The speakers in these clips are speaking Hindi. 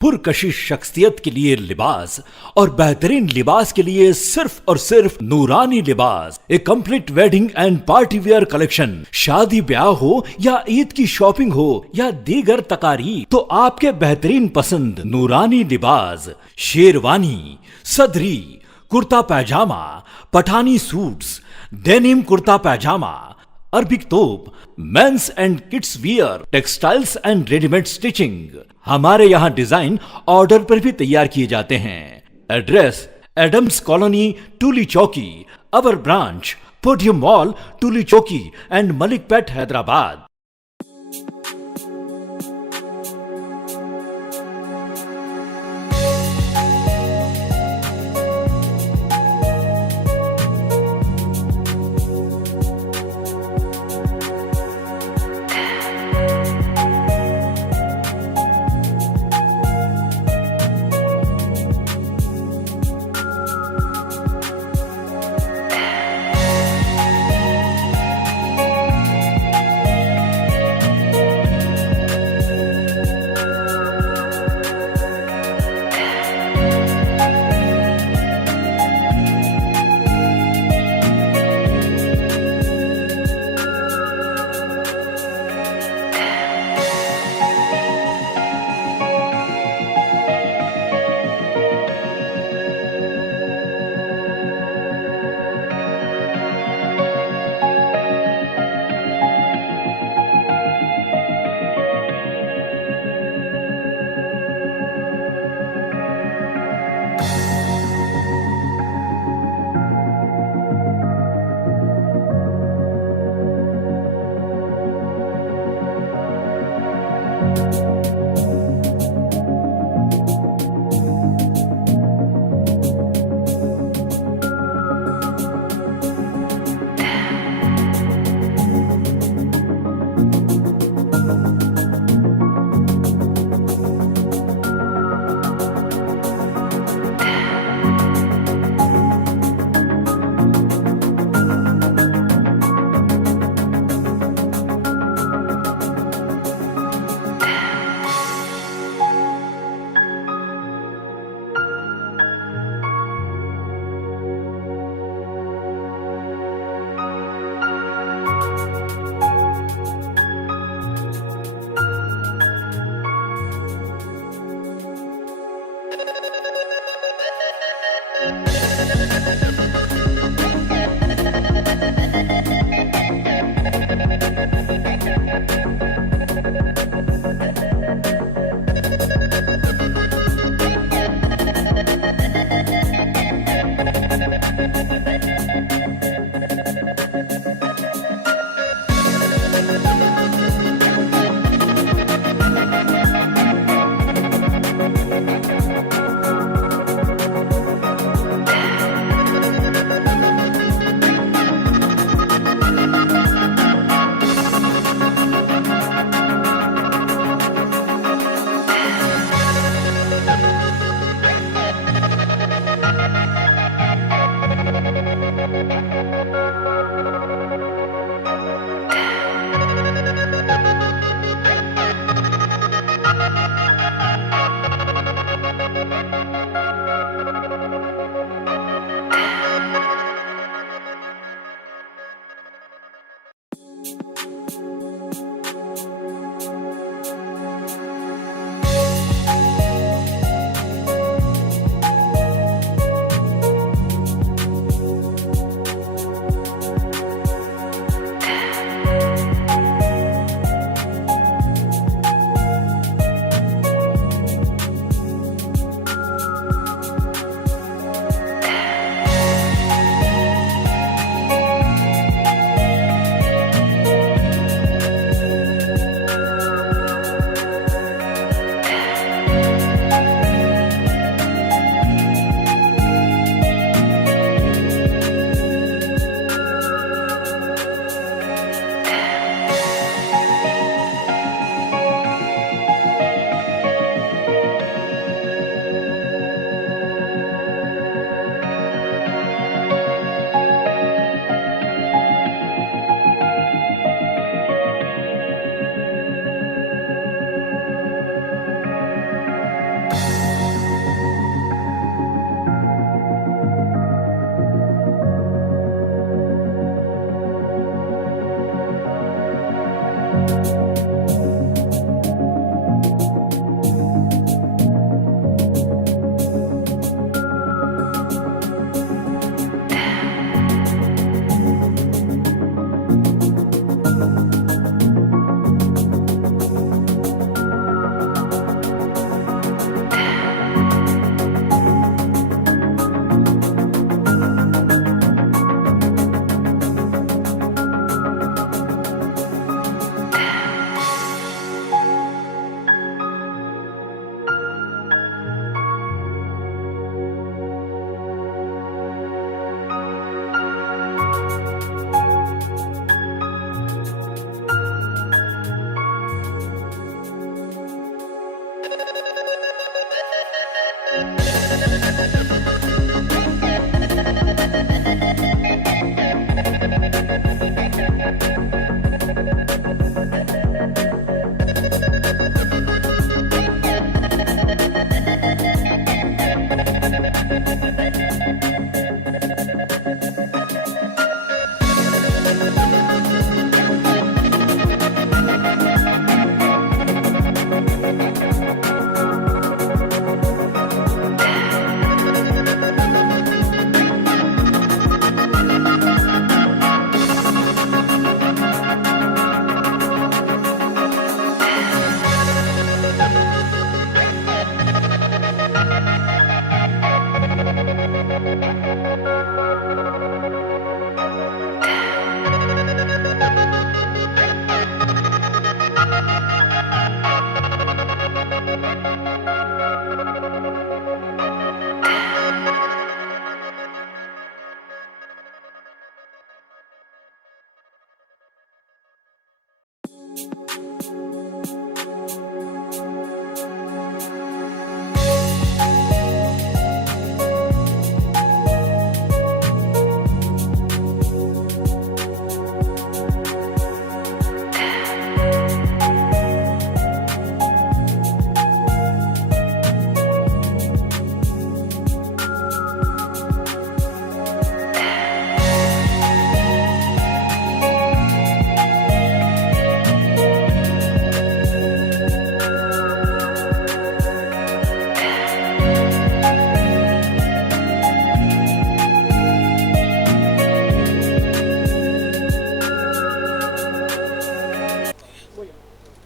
पुरकशिश शख्सियत के लिए लिबास और बेहतरीन लिबास के लिए सिर्फ और सिर्फ Noorani Libaas, a complete wedding and party wear collection. शादी ब्याह हो या ईद की शॉपिंग हो या दीगर तकारीब, तो आपके बेहतरीन पसंद नूरानी Libas, sherwani, sadri, kurta pajama, Pathani suits, denim kurta pajama, Arabic thobe, men's and kids wear, textiles and readymade stitching. हमारे यहाँ डिजाइन ऑर्डर पर भी तैयार किए जाते हैं। एड्रेस एडम्स कॉलोनी, टूली चौकी, अवर ब्रांच पोडियम मॉल, टूली चौकी एंड मलिकपेट, हैदराबाद।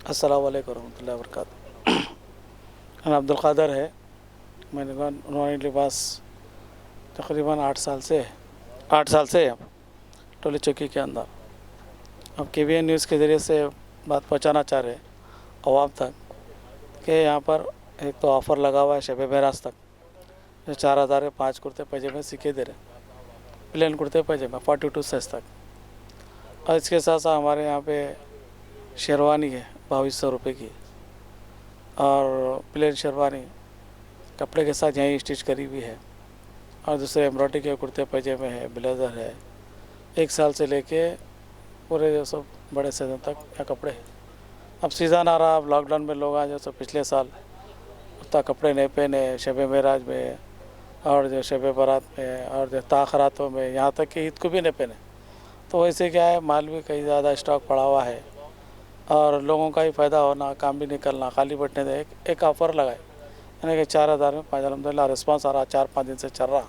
अस्सलाम वालेकुम रहमतुल्लाहि व बरकातुहू। मैं अब्दुल कादर है। मैंने नूरानी लिबास तकरीबन 8 साल से है टोली चौकी के अंदर। अब KBN न्यूज़ के ज़रिए से बात पहुंचाना चाह रहे अवाम तक कि यहाँ पर एक तो ऑफ़र लगा हुआ है शब मेराज तक, जो 4000 के 5 कुर्ते पैजामे सीखे दे रहे, प्लेन कुर्ते पैजामे 42 साइज़ तक। और इसके साथ साथ हमारे यहाँ पे शेरवानी है 2200 रुपये की, और प्लेन शेरवानी कपड़े के साथ यहीं स्टिच करी हुई है, और दूसरे एम्ब्रॉयडरी के कुर्ते पैजामे है, ब्लेज़र है। 1 साल से लेके पूरे जो सब बड़े सीज़न तक या कपड़े हैं। अब सीज़न आ रहा, अब लॉकडाउन में लोग आज जो सब पिछले साल उतना कपड़े नहीं पहने शब मेराज में, और जो शब बारात में, और जो ताख़रातों में, यहाँ तक कि ईद को भी नहीं पहने। तो वैसे क्या है, माल भी कहीं ज़्यादा स्टॉक पड़ा हुआ है और लोगों का ही फ़ायदा होना, काम भी निकलना, खाली बैठने दे। एक ऑफ़र लगाए यानी कि 4000 में 5। अलहमदिल्ला रिस्पांस आ रहा, 4-5 दिन से चल रहा।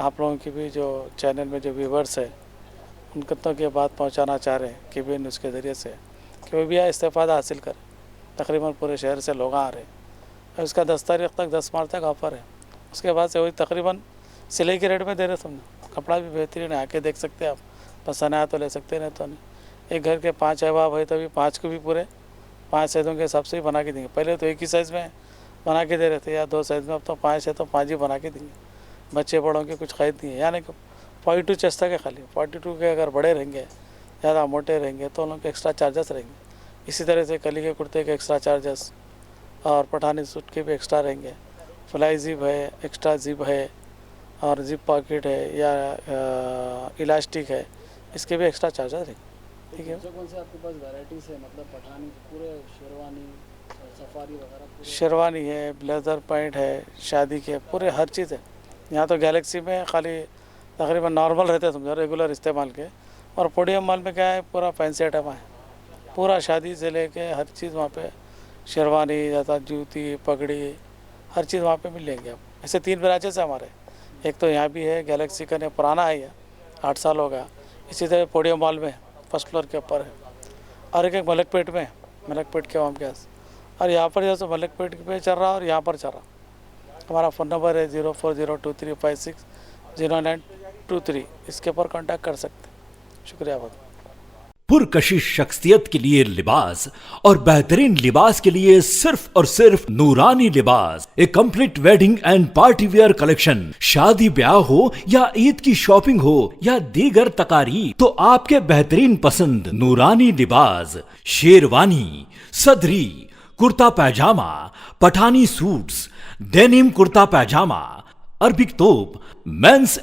आप लोगों की भी जो चैनल में जो व्यूवर्स है उनको तो ये बात पहुंचाना चाह रहे हैं KBN न्यूज़ के ज़रिए से कि वो भी इस्तेफ़ादा हासिल करें। तकरीबन पूरे शहर से लोग आ रहे हैं, और इसका 10 तारीख तक 10 मार्च तक ऑफ़र है। उसके बाद से वही तकरीबन सिलाई के रेट में दे रहे तुमने। कपड़ा भी बेहतरीन है, आके देख सकते हैं आप, पसंद आया तो ले सकते हैं, नहीं तो नहीं। एक घर के 5 अहबाब है तभी 5 को भी पूरे 5 साइज़ों के हिसाब से ही बना के देंगे। पहले तो एक ही साइज़ में बना के दे रहे थे या 2 साइज़ में, अब तो 5 है तो 5 ही बना के देंगे। बच्चे बड़ों के कुछ खरीद नहीं है, यानी कि 42 चेस्ट के खाली 42 के अगर बड़े रहेंगे, ज़्यादा मोटे रहेंगे तो उन लोग के एक्स्ट्रा चार्जेस रहेंगे। इसी तरह से कली के कुर्ते के एक्स्ट्रा चार्जेस, और पठानी सूट के भी एक्स्ट्रा रहेंगे। फ्लाई जिप है, एक्स्ट्रा जिप है, और जिप पॉकेट है या इलास्टिक है, इसके भी एक्स्ट्रा चार्जेस रहेंगे। ठीक है। कौन से आपके पास वैराइटीज़ है, मतलब पठानी पूरे शेरवानी सफारी वगैरह? शेरवानी है, ब्लेज़र पैंट है, शादी के पूरे हर चीज़ है। यहाँ तो गैलेक्सी में खाली तकरीबन नॉर्मल रहते हैं समझो, रेगुलर इस्तेमाल के, और पोडियम मॉल में क्या है, पूरा फैंसी आइटम है। पूरा शादी से लेके हर चीज़ वहाँ पे, शेरवानी ज़्यादा, जूती, पगड़ी, हर चीज़ वहाँ पे मिल लेंगे आप। ऐसे 3 ब्रांचेस है हमारे। एक तो यहाँ भी है गैलेक्सी का, नहीं पुराना है ये, 8 साल हो गया। इसी तरह पोडियम मॉल में फर्स्ट फ्लोर के ऊपर है, और एक मलकपेट में, मलकपेट के वहाँ के पास। और यहाँ पर जैसे मलकपेट पे चल रहा और यहाँ पर चल रहा। हमारा फ़ोन नंबर है 040235600923, इसके ऊपर कांटेक्ट कर सकते हैं। शुक्रिया बहुत। पुरकशिश शख्सियत के लिए लिबास और बेहतरीन लिबास के लिए सिर्फ और सिर्फ Noorani Libaas, a complete wedding and party wear collection. शादी ब्याह हो या ईद की शॉपिंग हो या दीगर तकारीब, तो आपके बेहतरीन पसंद नूरानी Libas, sherwani, sadri, kurta pajama, Pathani suits, denim kurta pajama, Arabic thobe, mains